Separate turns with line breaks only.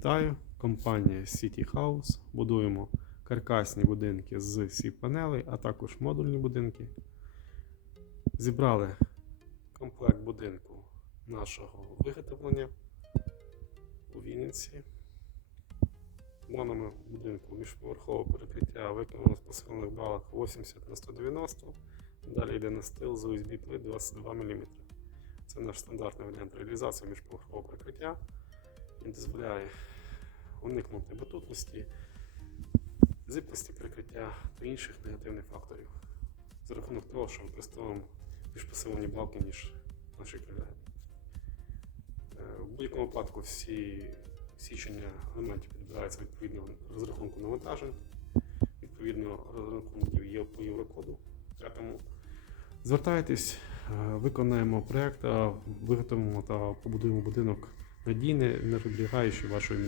Вітаю, компанія City House. Будуємо каркасні будинки з сіп-панелей, а також модульні будинки. Зібрали комплект будинку нашого виготовлення у Вінниці. В будинку міжповерхове перекриття виконано в посилених балах 80 на 190. Далі йде настил з USB плит 22 мм. Це наш стандартний варіант реалізації міжповерхового перекриття. Дозволяє уникнути батутності, зиплості прикриття та інших негативних факторів за рахунок того, що використовуємо більш посилені балки, ніж наші колеги. Е, В будь-якому випадку всі січення елементів підбираються відповідно розрахунку навантажень, відповідно розрахунків є по Єврокоду. Тому звертайтесь, виконаємо проєкт, виготовимо та побудуємо будинок надійний, не відбігаючи вашої мрії.